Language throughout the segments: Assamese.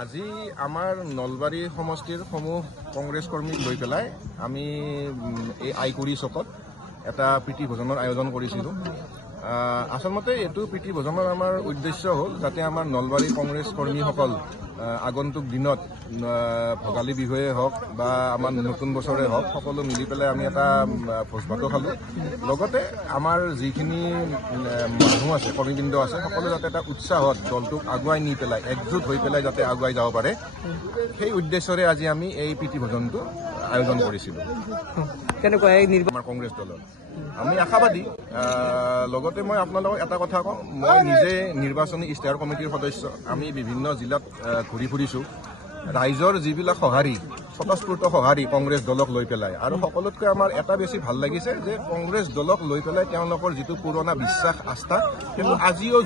আজি আমাৰ নলবাৰী সমষ্টিৰ সমূহ কংগ্ৰেছ কৰ্মীক লৈ পেলাই আমি এই আইকুৰি চকত এটা প্ৰীতি ভোজনৰ আয়োজন কৰিছিলোঁ। আচলতে এইটো প্ৰীতি ভোজনৰ আমাৰ উদ্দেশ্য হ'ল যাতে আমাৰ নলবাৰী কংগ্ৰেছ কৰ্মীসকল আগন্তুক দিনত ভোগালী বিহুৱে হওক বা আমাৰ নতুন বছৰে হওক সকলো মিলি পেলাই আমি এটা ভোজ ভাতো খালোঁ। লগতে আমাৰ যিখিনি মানুহ আছে কৰ্মীবৃন্দ আছে সকলো যাতে এটা উৎসাহত দলটোক আগুৱাই নি পেলাই একজোট হৈ পেলাই যাতে আগুৱাই যাব পাৰে সেই উদ্দেশ্যৰে আজি আমি এই প্ৰীতি ভোজনটো আয়োজন কৰিছিলোঁ। কেনেকুৱা আমাৰ কংগ্ৰেছ দলৰ আমি আশাবাদী। লগতে মই আপোনালোকক এটা কথা কওঁ, মই নিজে নিৰ্বাচনী ইস্তাহাৰ কমিটিৰ সদস্য। আমি বিভিন্ন জিলাত ঘূৰি ফুৰিছোঁ। ৰাইজৰ যিবিলাক সঁহাৰি স্বতঃস্ফূৰ্ত সঁহাৰি কংগ্ৰেছ দলক লৈ পেলাই আৰু সকলোতকৈ আমাৰ এটা বেছি ভাল লাগিছে যে কংগ্ৰেছ দলক লৈ পেলাই তেওঁলোকৰ যিটো পুৰণা বিশ্বাস আস্থা সেইটো আজিও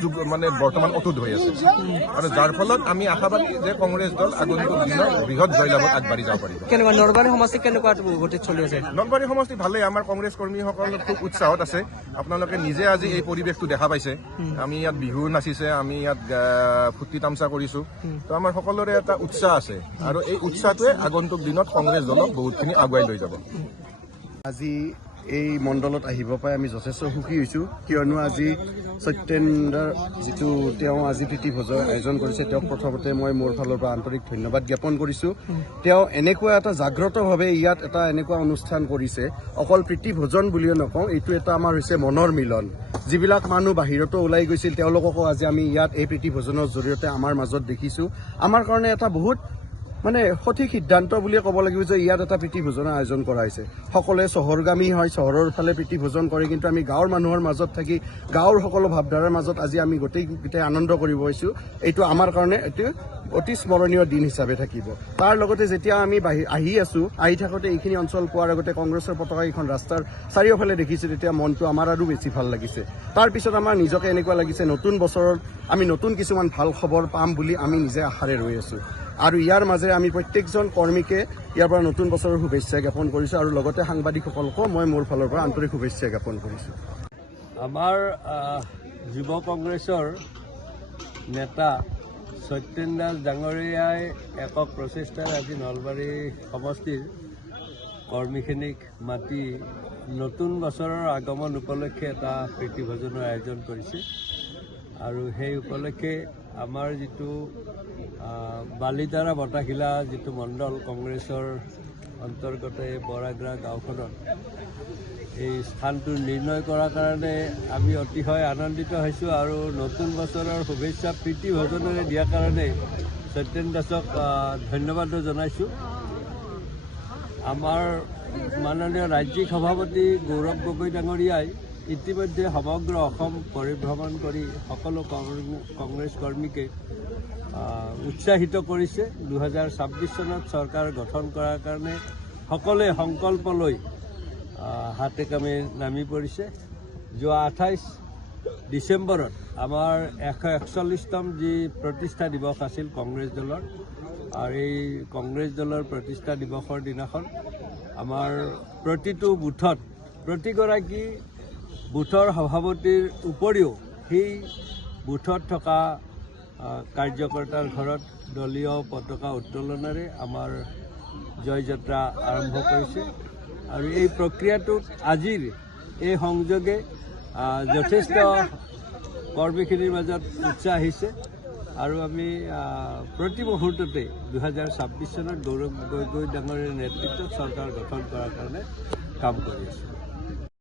বৰ্তমান অটুট হৈ আছে আৰু যাৰ ফলত আমি আশাবাদী যে কংগ্ৰেছ দল আগন্তুক দিনত বৃহৎ জয়লাভত আগবাঢ়ি যাব পাৰিব। নলবাৰী সমষ্টি কেনেকুৱা গতিত চলি আছে? নলবাৰী সমষ্টি ভালেই। আমাৰ কংগ্ৰেছ কৰ্মীসকল খুব উৎসাহত আছে। আপোনালোকে নিজে আজি এই পৰিৱেশটো দেখা পাইছে। আমি ইয়াত বিহু নাচিছে, আমি ইয়াত ফূৰ্তি তামচা কৰিছোঁ। তো আমাৰ সকলোৰে এটা উৎসাহ আছে আৰু এই উৎসাহটোৱে আগন্তুক দিনত কংগ্ৰেছ দলক বহুতখিনি আগুৱাই লৈ যাব। আজি এই মণ্ডলত আহিব পাই আমি যথেষ্ট সুখী হৈছোঁ, কিয়নো আজি সত্যেন্দ্ৰৰ যিটো তেওঁ আজি প্ৰীতি ভোজৰ আয়োজন কৰিছে তেওঁক প্ৰথমতে মই মোৰ ফালৰ পৰা আন্তৰিক ধন্যবাদ জ্ঞাপন কৰিছোঁ। তেওঁ এনেকুৱা এটা জাগ্ৰতভাৱে ইয়াত এটা এনেকুৱা অনুষ্ঠান কৰিছে, অকল প্ৰীতি ভোজন বুলিয়ে নকওঁ, এইটো এটা আমাৰ হৈছে মনৰ মিলন। যিবিলাক মানুহ বাহিৰতো ওলাই গৈছিল তেওঁলোককো আজি আমি ইয়াত এই প্ৰীতি ভোজনৰ জৰিয়তে আমাৰ মাজত দেখিছোঁ। আমাৰ কাৰণে এটা বহুত সঠিক সিদ্ধান্ত বুলিয়ে ক'ব লাগিব যে ইয়াত এটা প্ৰীতি ভোজনৰ আয়োজন কৰা হৈছে। সকলোৱে চহৰগামী হয়, চহৰৰ ফালে প্ৰীতি ভোজন কৰে, কিন্তু আমি গাঁৱৰ মানুহৰ মাজত থাকি গাঁৱৰ সকলো ভাৱধাৰাৰ মাজত আজি আমি গোটেইকেইটাই আনন্দ কৰিব পাৰিছোঁ। এইটো আমাৰ কাৰণে এইটো অতি স্মৰণীয় দিন হিচাপে থাকিব। তাৰ লগতে যেতিয়া আমি আহি থাকোঁতে এইখিনি অঞ্চল পোৱাৰ আগতে কংগ্ৰেছৰ পতাকা এইখন ৰাস্তাৰ চাৰিওফালে দেখিছোঁ, তেতিয়া মনটো আমাৰ আৰু বেছি ভাল লাগিছে। তাৰপিছত আমাৰ নিজকে এনেকুৱা লাগিছে নতুন বছৰত আমি নতুন কিছুমান ভাল খবৰ পাম বুলি আমি নিজে আশাৰে ৰৈ আছোঁ। আৰু ইয়াৰ মাজেৰে আমি প্ৰত্যেকজন কৰ্মীকে ইয়াৰ পৰা নতুন বছৰৰ শুভেচ্ছা জ্ঞাপন কৰিছোঁ আৰু লগতে সাংবাদিকসকলকো মই মোৰ ফালৰ পৰা আন্তৰিক শুভেচ্ছা জ্ঞাপন কৰিছোঁ। আমাৰ যুৱ কংগ্ৰেছৰ নেতা সত্যেন দাস ডাঙৰীয়াই একক প্ৰচেষ্টাৰে আজি নলবাৰী সমষ্টিৰ কৰ্মীখিনিক মাতি নতুন বছৰৰ আগমন উপলক্ষে এটা প্ৰীতি ভোজনৰ আয়োজন কৰিছে আৰু সেই উপলক্ষে আমাৰ যিটো বালিতাৰা বটাশিলা যিটো মণ্ডল কংগ্ৰেছৰ অন্তৰ্গত এই বৰাগ্ৰা গাঁওখনত এই স্থানটো নিৰ্ণয় কৰাৰ কাৰণে আমি অতিশয় আনন্দিত হৈছোঁ আৰু নতুন বছৰৰ শুভেচ্ছা প্ৰীতি ভোজনেৰে দিয়াৰ কাৰণে সত্যেন দাসক ধন্যবাদো জনাইছোঁ। আমাৰ মাননীয় ৰাজ্যিক সভাপতি গৌৰৱ গগৈ ডাঙৰীয়াই ইতিমধ্যে সমগ্ৰ অসম পৰিভ্ৰমণ কৰি সকলো কংগ্ৰেছ কৰ্মীকে উৎসাহিত কৰিছে। 2026 চনত চৰকাৰ গঠন কৰাৰ কাৰণে সকলোৱে সংকল্প লৈ হাতে কামে নামি পৰিছে। যোৱা 28 ডিচেম্বৰত আমাৰ 141তম যি প্ৰতিষ্ঠা দিৱস আছিল কংগ্ৰেছ দলৰ, আৰু এই কংগ্ৰেছ দলৰ প্ৰতিষ্ঠা দিৱসৰ দিনাখন আমাৰ প্ৰতিটো বুথত প্ৰতিগৰাকী বুথৰ সভাপতিৰ উপৰিও সেই বুথত থকা কাৰ্যকৰ্তাৰ ঘৰত দলীয় পতাকা উত্তোলনেৰে আমাৰ জয়যাত্ৰা আৰম্ভ কৰিছে আৰু এই প্ৰক্ৰিয়াটোত আজিৰ এই সংযোগে যথেষ্ট কৰ্মীখিনিৰ মাজত উৎসাহ আহিছে আৰু আমি প্ৰতি মুহূৰ্ততে 2026 চনত গৌৰৱ গগৈ ডাঙৰীয়াৰ নেতৃত্বত চৰকাৰ গঠন কৰাৰ কাৰণে কাম কৰি আছোঁ।